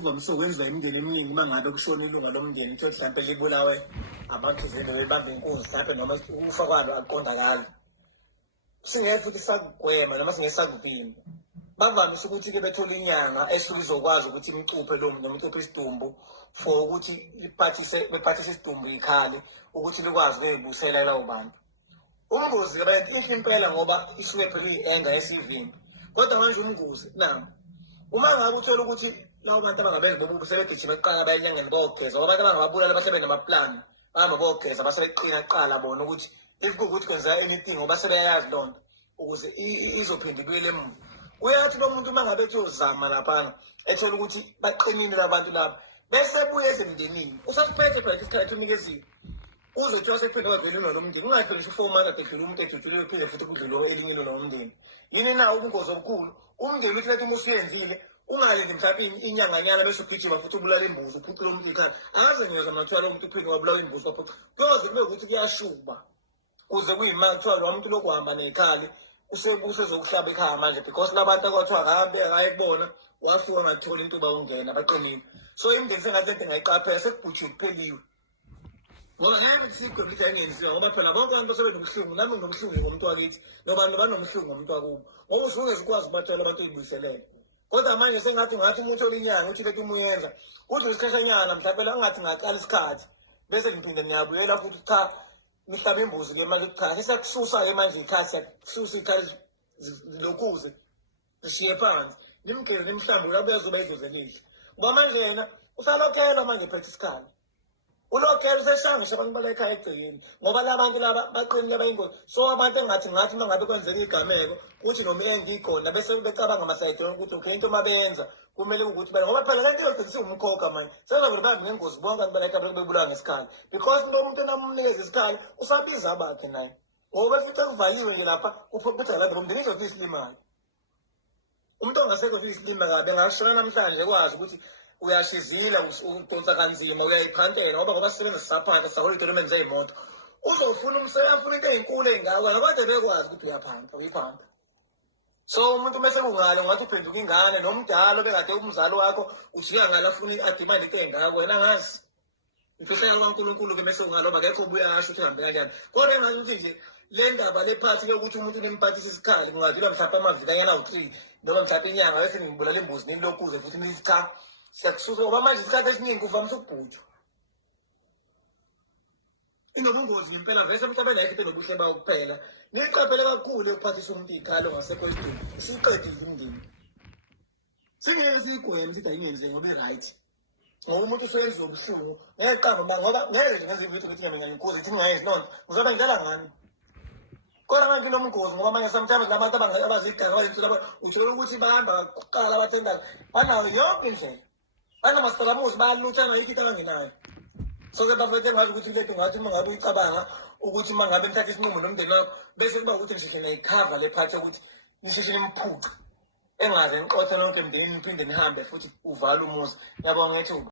Uvamise ukwenziwa imindeni eminingi uma ngabe kushona ilunga lomndeni uthole mhlampe libulawe amakhizelo bebambe inkunzi mhlampe noma ukufa kwalo akuqondakali. Singeke futhi sakugwema noma singeke sakuvimba. Bavamise ukuthi-ke bethole inyanga esuke izokwazi ukuthi imcuphe lo muntu noma icuphe isidumbu for ukuthi bephathise isidumbu ikhali ukuthi likwazi ukuyibusela labo bantu. Umngozi-ke inhle impela ngoba isuke phela iyi-anger esivimba. Kodwa manje umngozi nami uma ngabe uthola ukuthi labo bantu abangabenzi bobubi sebegijima kuqala baye enyangeni bayogeza, ngoba abantu abangababulala bahlebe namaplani bahamba bayogeza basebeqina kuqala bona ukuthi if kuwukuthi kwenzeka anything ngoba sebeyayazi loo nto ukuze izophinde ibuyele emuva. Uyathi lo muntu uma ngabe ethi uyozama laphana ethole ukuthi baqinile la bantu laba bese buye esemndenini usakuphethe phela isikhathi unikezile uzothiwa sephinde kwavela ilunga lomndeni ungapheli nje 4 months edlule umuntu ejutshulelwe phinde futhi kudlule elinye ilunga lomndeni. Yini na ubungozi obukhulu umndeni uthi lethi uma usuyenzile ungalindi mhlawumbe inyanganyana bese ugijima futhi ubulala imbuzi uphucule umuntu ikhaya. Angaze ngiyezwa mathiwa lo muntu uphinde wabulawa imbuzi kwaphuca kuyoze kube ukuthi kuyashuba kuze kuyimali kuthiwa lo muntu lokuhamba nekhali usezokuhlaba ekhaya manje because labantu akwathiwa akaye kubona wafika ngathola into bawungena baqinile. So imindeni sengathi lento engayiqaphela sekubhujiwe kupheliwe ngoba ngeke sikho ukuthi ayengenziwa ngoba phela bonke abantu basebenobuhlungu nami nginobuhlungu ngomuntu wakithi nobantu banomhlungu ngomuntu wakubo ngoba usuke zikwazi ukubatshela abantu ezibuyiselele. Kodwa manje sengathi umuntu olinyanga uthi lethi umuyenza udlule isikhashanyana mhlawumbe la ngathi ngaqala isikhathi bese ngiphinde ngiyabuyela futhi cha nihlaba imbuzi-ke manje cha sisakususa-ke manje ikhaya siyakususa ikhaya lokuze zishiye phansi nimgcine nimhlambe ulabuya zoba idlozelile ngoba manje yena usalokhelwa manje phethe isikhali ulokhela useshangisha abantu bala ekhaya egcekeni ngoba la bantu laba baqinile bayingozi. So abantu ngathi uma ngabe kwenzeka igameko kuthi noma engikhona bese becabanga amasayidoni ukuthi okay into mabenza kumele ukuthi ngoba phela lento yogcina siwumkhokha manje sezakube bahambe ngengozi bonke abantu bala ekhaya bebulawa ngesikhali because lo muntu enamnikeza isikhali usabiza abakhe naye ngoba futhi akuvaliwe nje lapha kuthi la umndeni izothi isilimayo umuntu ongasekho nje isilima kabe ngashona namhlanje kwazi ukuthi uyashizila udonsa kanzima uyayiphantela ngoba sisebenzisa isaphanda saholide noma enze imoto uzofuna umsebenzi afuna into ezinkulu ezingaka kodwa bekwazi ukuthi uyiphanda. So umuntu mase kungalo ngathi uphenduka ingane nomdala bekade umzali wakho uthi uyangala afuna adimande into ezingaka wena ngazi imfihlelo kaNkulunkulu ke mase ungalo bakekho ubuyasho ukuthi uhambe kanjani. Kodwa engazi ukuthi nje le ndaba lephathi yokuthi umuntu nemphathisa isikhali kungadlula mhlawumbe amaviki anyana u3 noma mhlawumbe inyanga bese ngibulala imbuzi nilokuze futhi nithi cha siyakususa ngoba manje isikhathi esiningi kuvamise ukubhujwa. Inobungozi impela vese emhlabeni ayikho into enobuhle bawo kuphela niyiqaphele kakhulu ukuphathisa umuntu ikhalo ngasekho isidumbu siqedile umndeni singeke siyigweme sithi ayingenze ngoba i-right ngoba umuntu useyenziwe ubuhlungu ngeke qamba ngoba ngeke nje ngenze ividiyo ukuthi mina ngikuze ithi ngingayenzi nonto ngizobe ngidlala ngani. Kodwa manje kunomgozi ngoba manje sometimes labantu abazidala bayinto laba uthola ukuthi bahamba kuqala abathendayo banayo yonke indlela banamasakamuzi bayalutha ngayikho into abangenayo. So-ke bafethe ngazi ukuthi lethu ngathi uma ngabe uyicabanga ukuthi uma ngabe nithatha isinqumo nomndeni wakho bese kuba ukuthi ngisheshe nayikhava le phathi yokuthi nisheshe nimphuce engaze niqothe lonke emndenini niphinde nihambe futhi uvale umuzi. Ngiyabonga ngethuba.